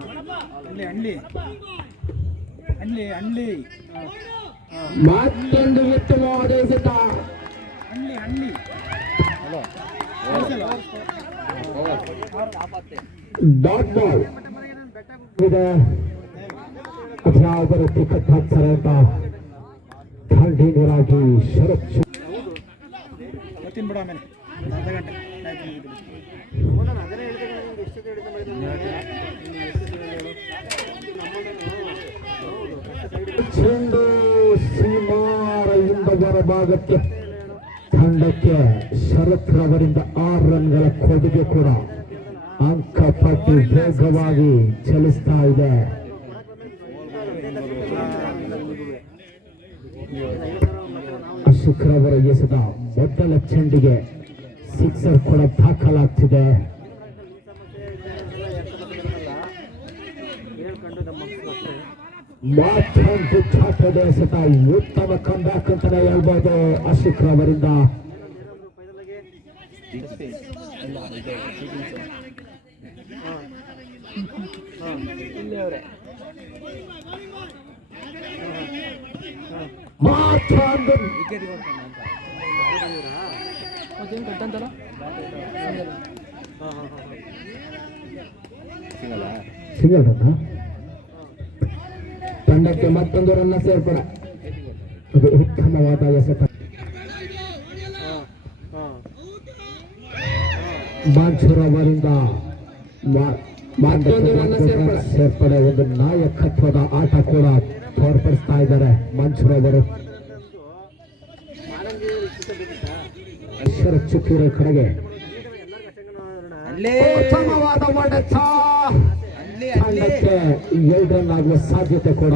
ಅಂಡ್ಲಿ ಅಲ್ಲಿ. ಅಂಡ್ಲಿ ಅಂಡ್ಲಿ ಮತ್ತೊಂದು ಉತ್ತಮವಾದ ಎಸೆತ ಅಲ್ಲಿ ಅಂಡ್ಲಿ ಡಾಟ್ ಬಾಲ್. ಇದೆ ಅಂತ ಖಂಡಿತರಾಗಿ ಶರತ್ ಶು- ಬರ್ತೀನಿ ಬಿಡು ಆಮೇಲೆ. ಅರ್ಧ ಗಂಟೆ. ಚೆಂಡು ಸೀಮಾರದಿಂದ ಭಾಗಕ್ಕೆ ತಂಡಕ್ಕೆ ಶರತ್ ರವರಿಂದ ಆರು ರನ್ಗಳ ಕೊಡುಗೆ ಕೂಡ. ಅಂಕಪಟ್ಟಿ ವೇಗವಾಗಿ ಚಲಿಸ್ತಾ ಇದೆ. ಅಶೋಕ್ ರವರ ಎಸೆದ ಮೊದಲ ಚೆಂಡಿಗೆ ಸಿಕ್ಸರ್ ಕೂಡ ದಾಖಲಾಗ್ತಿದೆ. ಮತ್ತೊಂದು ಎಸೆತ ಉತ್ತಮ ಕಂಬ್ಯಾಕ್ ಅಂತಾನೆ ಹೇಳ್ಬೋದು ಅಶೋಕ್ ಅವರಿಂದ ಮತ್ತೊಂದು ಸಿಂಗಲ್ ರನ್ನ ತಂಡಕ್ಕೆ ಮತ್ತೊಂದು ರನ್ನ ಸೇರ್ಪಡೆ. ಅದು ಉತ್ತಮವಾದ ಎಸೆತ. ಅವರಿಂದ ರನ್ನ ಸೇರ್ಪಡ. ಒಂದು ನಾಯಕತ್ವದ ಆಟ ಕೂಡ ತೋರ್ಪಡಿಸ್ತಾ ಇದ್ದಾರೆ ಮನ್ಸೂರ್ ಅವರು. ಶರತ್ ಚುಕ್ಕೂರ ಕಡೆಗೆ. ಉತ್ತಮವಾದ ಹೊಡೆತ ತಂಡಕ್ಕೆ ಎರಡು ರನ್ ಆಗುವ ಸಾಧ್ಯತೆ ಕೂಡ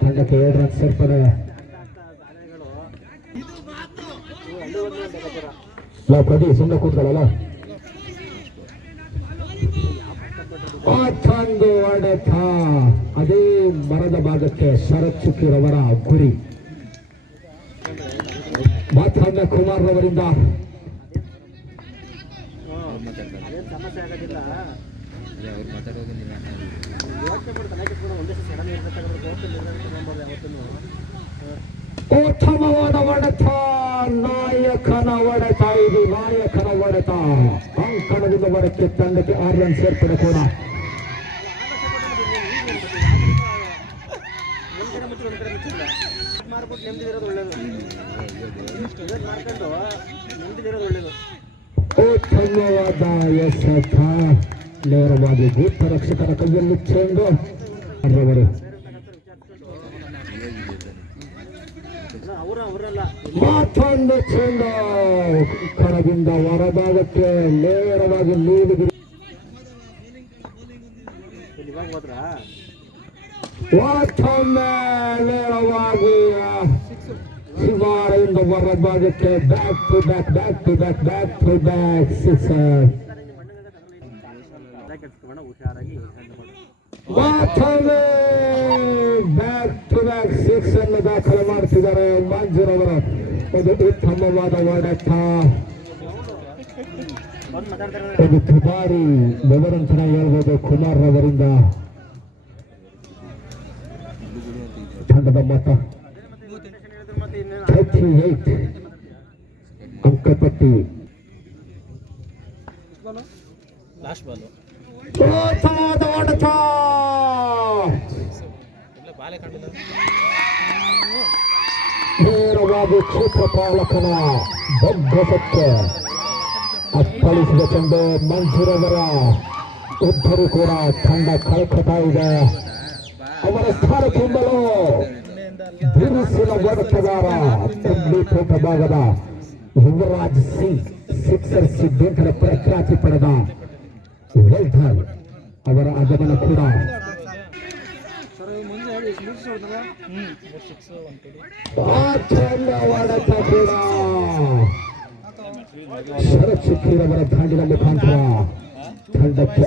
ತಂಡಕ್ಕೆ ಎರಡು ರನ್ ಸೇರ್ಪಡೆ. ಪ್ರತಿ ಸುಮ್ಮನೆ ಕೂತ್ಕೊಳ್ಳಲ್ಲ? ಹೊಡೆತ ಅದೇ ಮರದ ಭಾಗಕ್ಕೆ ಶರತ್ ಚುಕ್ಕಿರವರ ಗುರಿ. ಮತ್ತೊಮ್ಮೆ ಕುಮಾರ್ ರವರಿಂದ ಹೋಗ್ತೀನಿ ತಗೊಂಬೋದು ಯಾವತ್ತೂ ಉತ್ತಮವಾದ ಹೊಡೆತ, ನಾಯಕನ ಹೊಡೆತ, ಇದು ನಾಯಕನ ಹೊಡೆತ. ಅಂಕಣದಿಂದ ಹೊರಕ್ಕೆ ತಂಡಕ್ಕೆ ಆರ್ ರನ್ ಸೇರ್ಪಡೆ ಕೂಡ. ಮಾರ್ಬಿಟ್ಟು ನೆಮ್ಮದಿರೋದು ಒಳ್ಳೇದು ಮಾಡ್ಕೊಂಡು ನೆಮ್ಮದಿರೋದು ಒಳ್ಳೇದು ಉತ್ತಮವಾದ ಎಸೆತ. ನೇರವಾಗಿ ಭೂತ ರಕ್ಷಕರ ಕೈಯಲ್ಲಿ ಚೆಂಡು ಅವರು ಅವರ ಅವರಲ್ಲ ಮತ್ತೊಂದು ಚೆಂಡು ಕಣದಿಂದ ಹೊರಭಾಗಕ್ಕೆ ನೇರವಾಗಿ ನೀಡಿದ ಮತ್ತೊಮ್ಮೆ ನೇರವಾಗಿ ಶಿವಾರದಿಂದ ಹೊರಭಾಗಕ್ಕೆ back to back back to back back to back six back to back six ಅನ್ನು ದಾಖಲೆ ಮಾಡ್ತಿದ್ದಾರೆ ಮಂಜೂರ್ ಅವರು ಒಂದು ಉತ್ತಮವಾದ ಹೊಡೆತ ಬಂದು ಮಾತಾಡ್ತಾರೆ ಒಂದು ದುಬಾರಿ ಬೆವರಂತನ ಹೇಳ್ಬೋದು ಕುಮಾರ್ ಅವರಿಂದ ತಂಡದ ಮೊತ್ತ ಮತ್ತೆ ಇನ್ನೇನು ಥರ್ಟಿ ಏಟ್ ಅಂಕಪಟ್ಟಿ ಲಾಸ್ಟ್ ಬಾಲು ನೇರವಾಗಿ ಕ್ಷೇತ್ರ ಪಾಲಕನ ಬಗ್ಗಸಕ್ಕೆ ಅಪ್ಪಳಿಸಿದ ಚೆಂಡು ಮಂಜೂರ್ ಅವರ ಉದ್ಧರು ಕೂಡ ತಂಡ ಕಳ್ಕೊತಾ ಇದೆ. ಅವರ ಸ್ಥಾನ ತುಂಬಲು ಬಿರುಸಿನ ಕುಂಬ್ಳಿ ತೋಟ ಭಾಗದ ಯುವರಾಜ್ ಸಿಂಗ್ ಸಿಕ್ಸರ್ ಸಿದ್ಧಾಂತರ ಪ್ರಖ್ಯಾತಿ ಪಡೆದ ವೆಲ್ಟನ್ ಅವರ ಆಗಮನ ಕೂಡ. ಶರತ್ ಸಿಕ್ಸ್ ಅವರ ದಾಂಡಿನ ಮುಖಾಂತರ ತಂಡಕ್ಕೆ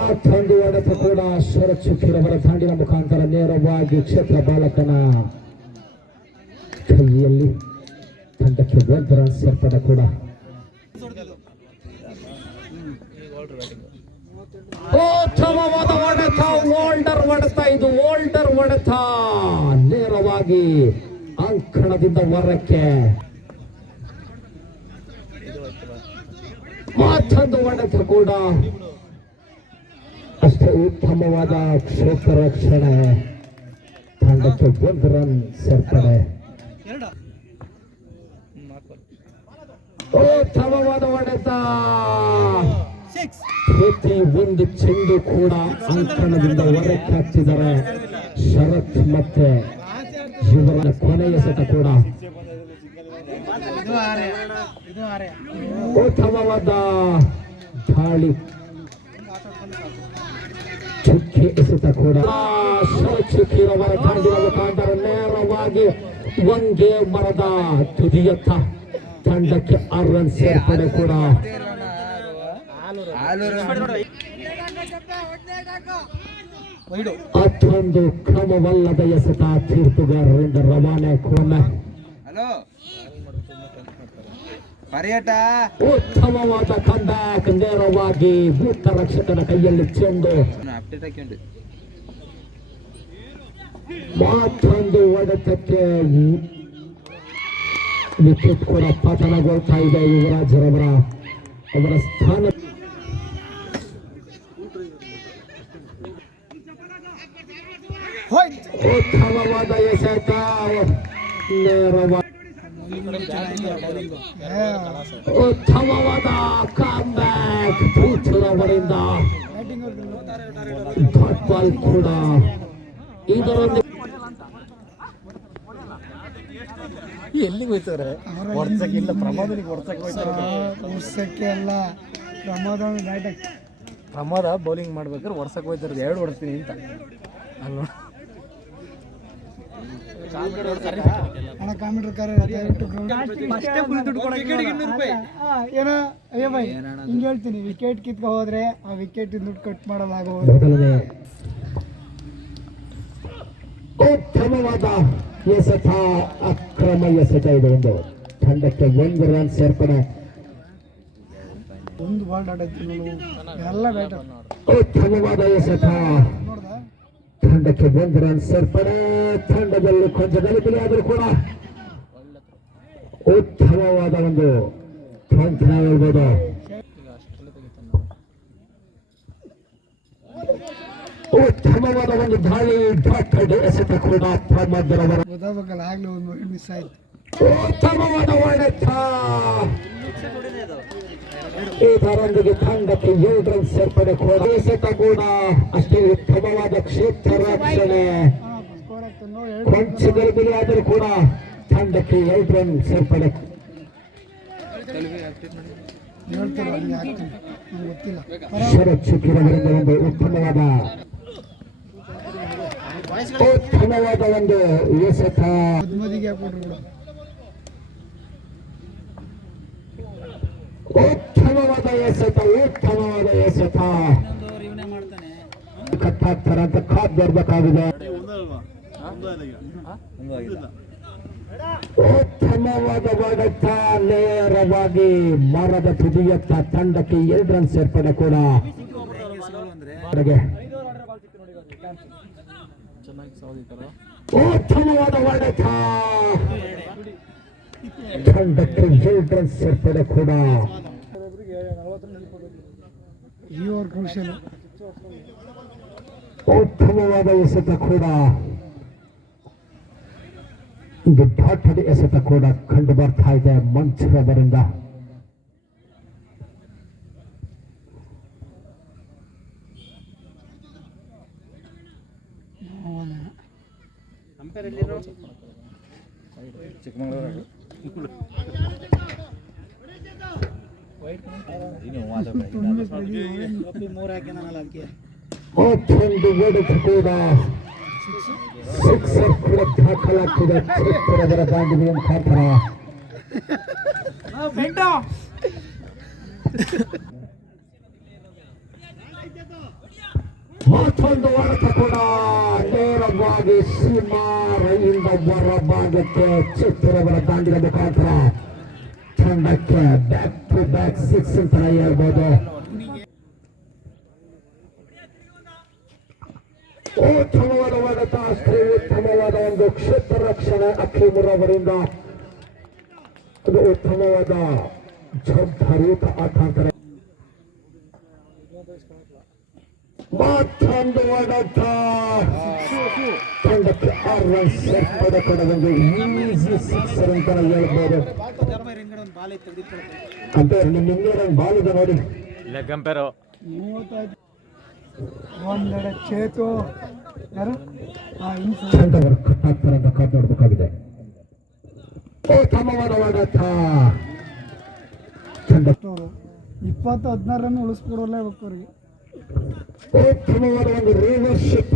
ಮತ್ತೊಂದು ಕೂಡ ಶರತ್ ಶುಕ್ರಿರವರ ದಾಂಡಿನ ಮುಖಾಂತರ ನೇರವಾಗಿ ಕ್ಷೇತ್ರ ಬಾಲಕನ ಕೈಯಲ್ಲಿ ತಂಡಕ್ಕೆ ಒಂದು ಸೇರ್ಪಡೆ ಕೂಡ. ಉತ್ತಮವಾದ ಹೊಡೆತ ವೋಲ್ಡರ್ ಒಡೆತ ಇದು ವೋಲ್ಡರ್ ಒಡೆತ ನೇರವಾಗಿ ಅಂಕಣದಿಂದ ಹೊರಕ್ಕೆ. ಮತ್ತೊಂದು ಹೊಡೆತ ಕೂಡ. ಅಷ್ಟೇ ಉತ್ತಮವಾದ ಕ್ಷೇತ್ರ ರಕ್ಷಣೆ. ತಂಡಕ್ಕೆ ಒಂದು ರನ್ ಸೇರ್ತಾರೆ ಉತ್ತಮವಾದ ಹೊಡೆತ. ಪ್ರತಿ ಒಂದು ಚೆಂಡು ಕೂಡ ಅಂಕಣದಿಂದ ಹೊರಕ್ಕೆ ಹಾಕ್ತಿದ್ದಾರೆ. ಶರತ್ ಮತ್ತೆ ಇವರ ಕೊನೆಯ ಸತ ಕೂಡ. ಉತ್ತಮವಾದ ದಾಳಿ. ಚುಕ್ಕಿ ಎಸೆತ ಕೂಡ. ಶರತ್ ಚುಕ್ಕಿರವರ ಕಾಂಡಿನ ಮುಖಾಂತರ ನೇರವಾಗಿ ಒಂದೇ ಮರದ ತುದಿಯತ್ತ ತಂಡಕ್ಕೆ ಆರ್ ರನ್ ಸೇರ್ಪಡೆ ಕೂಡ. ಅಷ್ಟೊಂದು ಕ್ರಮವಲ್ಲದ ಎಸೆತ ತೀರ್ಪುಗಾರರಿಂದ ರವಾನೆ ಕೊನೆ. ಉತ್ತಮವಾದ ಕಂಬ್ಯಾಕ್ ನೇರವಾಗಿ ಭೂತ ರಕ್ಷಕನ ಕೈಯಲ್ಲಿ ಚೆಂಡು. ಮತ್ತೊಂದು ಹೊಡೆತಕ್ಕೆ ವಿದ್ಯುತ್ ಕೂಡ ಪತನಗೊಳ್ತಾ ಇದೆ ಯುವರಾಜರವರ ಅವರ ಸ್ಥಾನ. ಉತ್ತಮವಾದ ಎಸೆತ ಉತ್ತಮವಾದ ಕಾಂಬ್ಯಾಕ್ ಭೂತರವರಿಂದ ಫುಟ್ಬಾಲ್ ಬಾಲ್ ಕೂಡ. ಇದರೊಂದಿಗೆ ಎಲ್ಲಿಗೆ ಹೋಯ್ತಾರೆ? ಹೊಡ್ಸಕ್ಕಿಲ್ಲ ಪ್ರಮಾದನಿಗೆ ವರ್ಷಕ್ಕೆ ಹೋಯ್ತಾರೆ. ವರ್ಷಕ್ಕೆ ಅಲ್ಲ ಪ್ರಮೋದ ಪ್ರಮಾದ ಬೌಲಿಂಗ್ ಮಾಡ್ಬೇಕಾದ್ರೆ ವರ್ಷಕ್ಕೆ ಹೋಯ್ತಾರೆ ಎರಡು ಹೊಡ್ತೀನಿ ಅಂತ. ಅಲ್ವಾ ಹಣ ಕರೆ ಕರೆ ದಯವಿಟ್ಟು ಏನೋ ಅಯ್ಯ ಬೈ ಹಿಂಗೆ ಹೇಳ್ತೀನಿ ವಿಕೆಟ್ ಕಿತ್ಕೊ ಹೋದ್ರೆ ಆ ವಿಕೆಟ್ ದುಡ್ಡು ಕಟ್ ಮಾಡಲಾಗುವುದು. ಉತ್ತಮವಾದ ಎಸೆತ ಅಕ್ರಮ ಎಸೆತ ಇದು ಒಂದು ತಂಡಕ್ಕೆ ಒಂದು ರನ್ ಸೇರ್ಪಡೆ. ಒಂದು ಬಾಲ್ ಆಡೈತಿ ಎಲ್ಲ ಬ್ಯಾಟ್ ಉತ್ತಮವಾದ ಎಸೆತ. ನೋಡ್ದ? ತಂಡಕ್ಕೆ ಒಂದು ರನ್ ಸೇರ್ಪಡೆ ತಂಡದಲ್ಲಿ ಕೊಂಚ ಗಲಿಬಿಲಿ ಆದರೂ ಕೂಡ ಉತ್ತಮವಾದ ಒಂದು ಪಾಯಿಂಟ್ ನಾವು ಹೇಳ್ಬೋದು. ಉತ್ತಮವಾದ ಒಂದು ದಾಳಿ ಡಾಕ್ಟರ್ ಎಸೆತ ಕೂಡ ಆಯ್ತು. ಉತ್ತಮವಾದ ಹೊಡೆತ ಇದರೊಂದಿಗೆ ತಂಡಕ್ಕೆ ಏಳು ರನ್ ಸೇರ್ಪಡೆ ಎಸೆತ ಕೂಡ ಅಷ್ಟೇ ಉತ್ತಮವಾದ ಕ್ಷೇತ್ರ ರಕ್ಷಣೆ. ಕೊಂಚ ಆದರೂ ಕೂಡ ತಂಡಕ್ಕೆ ಏಳು ರನ್ ಸೇರ್ಪಡೆ. ಶರತ್ ಶುಕ್ರವರಿಂದ ಒಂದು ಉತ್ತಮವಾದ ಉತ್ತಮವಾದ ಒಂದು ಎಸೆತ. ಕೂಡ ಉತ್ತಮವಾದ ಎಸೆತ ಉತ್ತಮವಾದ ಎಸೆತ ಕಟ್ಟಾಗ್ತಾರ ಅಂತ ಕಾದ್ ಬರ್ಬೇಕಾಗಿದೆ. ಉತ್ತಮವಾದ ಹೊಡೆತ ನೇರವಾಗಿ ಮರದ ತುದಿಯತ್ತ ತಂಡಕ್ಕೆ ಎರಡು ರನ್ ಸೇರ್ಪಡೆ ಕೂಡ. ಉತ್ತಮವಾದ ಹೊಡೆತ ತಂಡಕ್ಕೆ ಎರಡು ರನ್ ಸೇರ್ಪಡೆ ಕೂಡ. ಉತ್ತಮವಾದ ಎಸೆತ ಕೂಡ. ದಾಟದ ಎಸೆತ ಕೂಡ ಕಂಡು ಬರ್ತಾ ಇದೆ ಮಂಚರವರಿಂದ ಮತ್ತೊಂದು ಹೊಡೆತ ಕೂಡ ಸಿಕ್ಸರ್ ಕೂಡ ದಾಖಲಾಗ್ತಿದೆ ಚಿತ್ರದರ ದಾಂಡಿಗೆ ಮುಖಾಂತರ ಮತ್ತೊಂದು ಹೊಡೆತ ಕೂಡ ನೇರವಾಗಿ ಸೀಮಾರೆಯಿಂದ ಹೊರಭಾಗಕ್ಕೆ ಚಿತ್ರವರ ದಾಂಡಿನ ಮುಖಾಂತರ ತಂಡಕ್ಕೆ ಬ್ಯಾಕ್ ಟು ಬ್ಯಾಕ್ ಸಿಕ್ಸ್ ಅಂತ ಹೇಳ್ಬೋದು. ಉತ್ತಮವಾದ ಅಷ್ಟೇ ಉತ್ತಮವಾದ ಒಂದು ಕ್ಷೇತ್ರ ರಕ್ಷಣೆ ಅಖಿಮುರ್ ಅವರಿಂದ. ಅದು ಉತ್ತಮವಾದ ಜವಾಬ್ದಾರಿಯುತ ಆಕಾಂತರ ಮತ್ತೊಂದು ಅಂತಾನೆ ಹೇಳ್ಬೋದು. ಅಂತ ನಿಮ್ಮ ಇದೆ ನೋಡಿ. ಮೂವತ್ತೈದು ಒಂದೆಡೆ ಚೇತು ಯಾರು? ಕಾದು ನೋಡಬೇಕಾಗಿದೆ ಇಪ್ಪತ್ತು ಹದಿನಾರನ್ನು ಉಳಿಸ್ಕೊಡಲ್ಲ ಇವಾಗ ಅವರಿಗೆ. ಉತ್ತಮವಾದ ಒಂದು ರಿವರ್ಶಿಪ್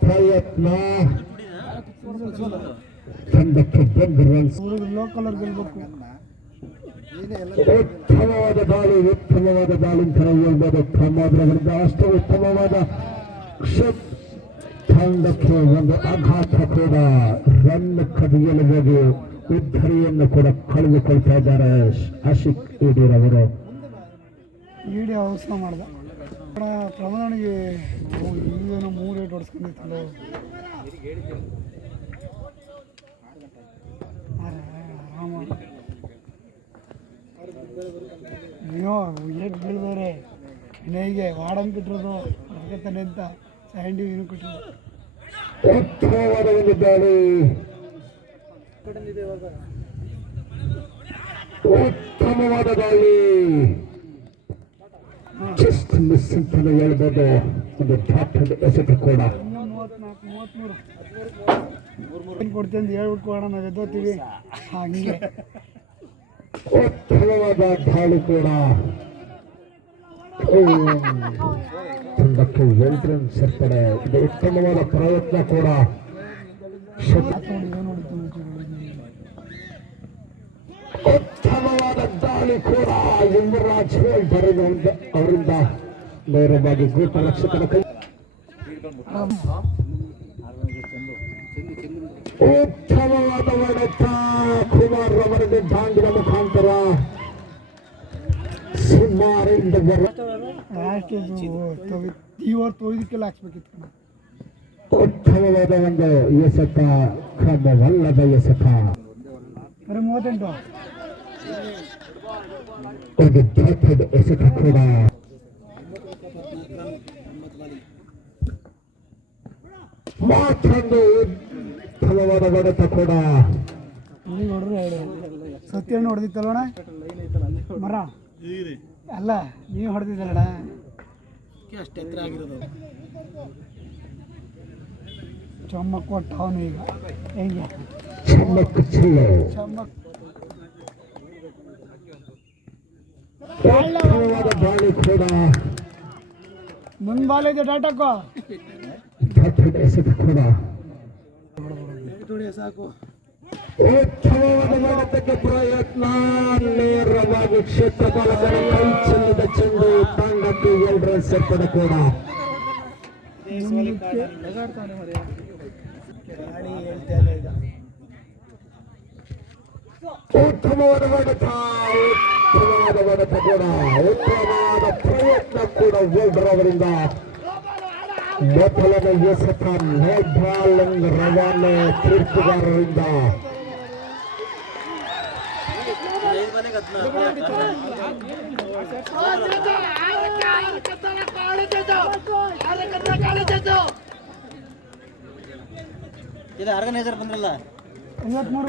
ಪ್ರಯತ್ನ. ತಂಡಕ್ಕೆ ಬಂದು ಲೋ ಕಲರ್ ಗೆಲ್ಬೇಕು. ಉತ್ತಮವಾದ ದಾಳಿ ಉತ್ತಮವಾದ ದಾಳಿ ಅಂತ ನಾವು ಹೇಳ್ಬೋದು ಪ್ರಮೋದ್ರವರಿಂದ ಅಷ್ಟು ಉತ್ತಮವಾದ ತಂಡಕ್ಕೆ ಒಂದು ಆಘಾತ ಕೂಡ ರನ್ ಕದಿಯಲು ಹೋಗಿ ಉದ್ಧರಿಯನ್ನು ಕೂಡ ಕಳೆದುಕೊಳ್ತಾ ಇದ್ದಾರೆ ಆಶಿಕ್ ಅವರು ಈಡಿ ಅವಸ ಮಾಡ್ದ ಪ್ರಮಾಣಿಗೆ ಇವೇನೋ ಮೂರು ಏಟ್ ಹೊಡ್ಸ್ಕೊಂಡಿತ್ತಲ್ಲ ಆರಾಮ ಅಯ್ಯೋ ಏಟ್ ಬೀಳ್ದವ್ರೆ ಕಣ್ಣಿಗೆ ವಾಡನ್ ಬಿಟ್ಟಿರೋದು ಅದಕ್ಕೆ ಅಂತ ಸ್ಯಾಂಡಿ ಏನು ಕೊಟ್ಟಿರೋದು ಉತ್ತಮವಾದ ಒಂದು ದಾಳಿ. ಉತ್ತಮವಾದ ದಾಳಿ. ಜಸ್ಟ್ ಮಿಸ್ ಅಂತಾನೆ ಹೇಳ್ಬೋದು. ಒಂದು ಡಾಕ್ಟರ್ ಎಸೆತ ಕೂಡ. ಕೊಡ್ತೀನಿ ಅಂತ ಹೇಳ್ಬಿಟ್ಟು ಕೊಡೋಣ ನಾವು ಎದ್ದೋತೀವಿ ಹಂಗೆ. ಉತ್ತಮವಾದ ದಾಳಿ ಕೂಡ. ತಂಡಕ್ಕೆ ಎಂಟು ರನ್ ಸೇರ್ಪಡೆ. ಇದು ಉತ್ತಮವಾದ ಪ್ರಯತ್ನ ಕೂಡ. ಉತ್ತಮವಾದ ದಾಳಿ ಕೂಡ ಯುವರಾಜ್ ಬರೆದ ಅವರಿಂದ ನೇರವಾಗಿ ಗೂಟ ರಕ್ಷಕನ ಕೈ. ಉತ್ತಮವಾದ ಹೊಡೆತ ಕುಮಾರ್ ಅವರಿಗೆ ದಾಂಡಿನ ಮುಖಾಂತರ ಸುಮಾರಿಂದ ಬರ ಲಾಸ್ಟ್ ತೊಗಿ ಇವತ್ತು ತೊಯ್ದಕ್ಕೆಲ್ಲ ಹಾಕ್ಸ್ಬೇಕಿತ್ತು ಕಣ. ಉತ್ತಮವಾದ ಒಂದು ಎಸೆತ ಕ್ರಮವಲ್ಲದ ಎಸೆತ. ಬರೀ ಮೂವತ್ತೆಂಟು. ಒಂದು ದೊಡ್ಡ ಎಸೆತ ಕೂಡ. ಮತ್ತೊಂದು ಉತ್ತಮವಾದ ಹೊಡೆತ ಕೂಡ. ಈಗ ಹೊಡ್ರು ಹೇಳಿ ಸತ್ಯಣ್ಣ ಹೊಡೆದಿತ್ತಲ್ಲಣ್ಣ ಮರ. ಅಲ್ಲ ನೀವು ಹೊಡೆದಿದ್ದಲ್ಲಣ್ಣ. ಅಷ್ಟು ಎತ್ತರ ಆಗಿರೋದು. ಚಮ್ಮಕ್ ಕೊಟ್ಟ ಅವನು ಈಗ. ಹೆಂಗೆ? ಚಮ್ಮಕ್ ಚಿಲ್ಲು ಚಮ್ಮಕ್. ಉತ್ತಮವಾದ ದಾಳಿ ಕೂಡ. ಮುಂದ್ ಬಾಲ್ ಇದೆ ಡಾಟಾಕೋ ದೊಡ್ಡ ಎಸೆತ ಕೂಡ ಸಾಕು. ಉತ್ತಮವಾದ ಹೊಡೆತಕ್ಕೆ ಪ್ರಯತ್ನ ನೇರವಾಗಿ ಕ್ಷೇತ್ರ ಬಾಲಕರ ಕೈ ಚೆಲ್ಲಿದ ಚೆಂಡು ತಂಡಕ್ಕೆ ಎರಡು ರನ್ ಸೇರ್ಪಡೆ ಕೂಡ ಗಾಡಿ ಹೇಳ್ತಾ ಇಲ್ಲ ಈಗ ಉತ್ತಮವಾದ ಹೊಡೆತ ಉತ್ತಮವಾದ ಹೊಡೆತ ಕೂಡ ಉತ್ತಮವಾದ ಪ್ರಯತ್ನ ಕೂಡ ವೇಲ್ಡರ್ ಅವರಿಂದ ಮೊದಲನೇ ಎಸೆತ ನೇಪಾಳಂಗ್ ರವಾನೆ ತೀರ್ಪುಗಾರರಿಂದ ಹದಿನಾರು ಇದು ಆರ್ಗನೈಸರ್ ಬಂದ್ರಲ್ಲ? ಐವತ್ಮೂರು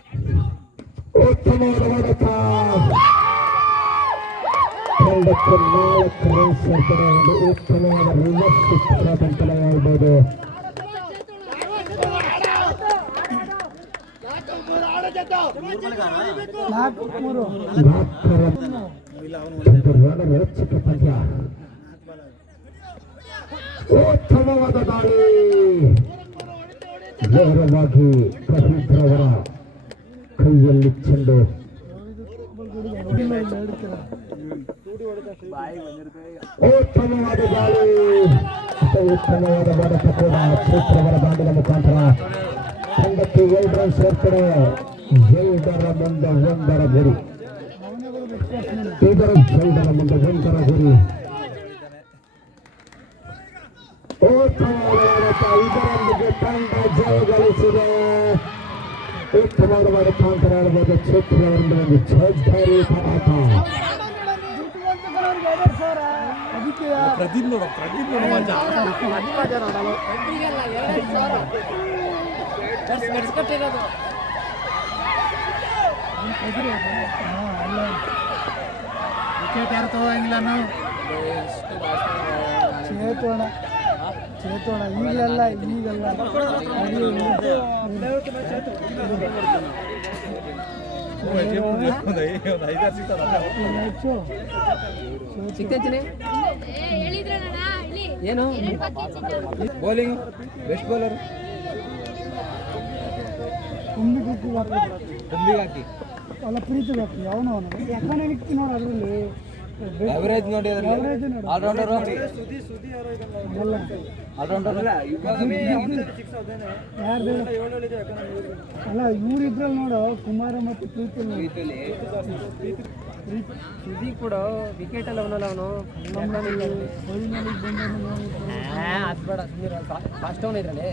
ಉತ್ತಮವಾದ ಹೊಡೆತ ತಂಡಕ್ಕೆ ನಾಲ್ಕು ರನ್ ಸೇರ್ಪಡೆ ಒಂದು ಉತ್ತಮವಾದ ರಿವರ್ಸ್ ಶಾಟ್ ಹೇಳ್ಬೋದು ಉತ್ತಮವಾದ ದಾಳಿ. ನೇರವಾಗಿ ಕಹಿದ್ರವರ ಕೈಯಲ್ಲಿ ಚೆಂಡು ಇಲ್ಲ, ಇಲ್ಲ, ಹಿಡ್ತೀರ. ಉತ್ತಮವಾದ ದಾಳಿ ಅತಿ ಉತ್ತಮವಾದ ಬಡತ ಕೂಡ ಕ್ಷೇತ್ರವರ ಬಾಂಡಿನ ಮುಖಾಂತರ ತಂಡಕ್ಕೆ ಎರಡು ರನ್ ಸೇರ್ಪಡೆ ಎರಡರ ಮುಂದೆ ಒಂದರ ಗುರಿ ಅವನೇ ಬರೋದು expressman. ಇದರ ಎರಡರ ಮುಂದೆ ಒಂದರ ಗುರಿ ಉತ್ತಮವಾದ ಆಟ. ಇದರೊಂದಿಗೆ ತಂಡ ಜಯ ಗಳಿಸಿದೆ ಉತ್ತಮವಾದ ಮುಖಾಂತರ ಆಡಬಹುದು ಕ್ಷೇತ್ರವರಿಂದ ಒಂದು ಜವಾಬ್ದಾರಿ ಆಟ ಅದಕ್ಕೆ ಪ್ರದೀಪ್ ನೋಡು ಪ್ರದೀಪ್ ನೋಡು ಮಜಾ ಅಲ್ಲ. ವಿಕೆಟ್ ಯಾರು ತಗೋಂಗಿಲ್ಲ ನಾವು ಚೇತೋಣ ಚೇತೋಣ ಈಗಲ್ಲ ಏನು? ಬೌಲಿಂಗ್ ಬೆಸ್ಟ್ ಬೌಲರ್ ತುಂಬಿಗೆ ಹಾಕಿ ಅಲ್ಲ ಪ್ರೀತಿ ಹಾಕಿ ಅವನು ಅವನು ನಿಕ್ತಿ ನೋಡು ಅದರಲ್ಲಿ ಅವರೇಜ್ ನೋಡಿ. ಆಲ್ರೌಂಡರ್ ಅಲ್ಲ. ಆಲ್ರೌಂಡರ್ ಅಲ್ಲ ಇವ್ರಿದ್ರಲ್ಲಿ ನೋಡು. ಕುಮಾರ ಮತ್ತು ಪ್ರೀತಿ ಸುದೀಪ್ ಕೂಡ ವಿಕೆಟ್ ಎಲ್ಲ ಅವನಲ್ಲ ಅವನು. ಅದು ಬೇಡ ಫಾಸ್ಟ್ ಅವನ ಇದ್ರಲ್ಲಿ.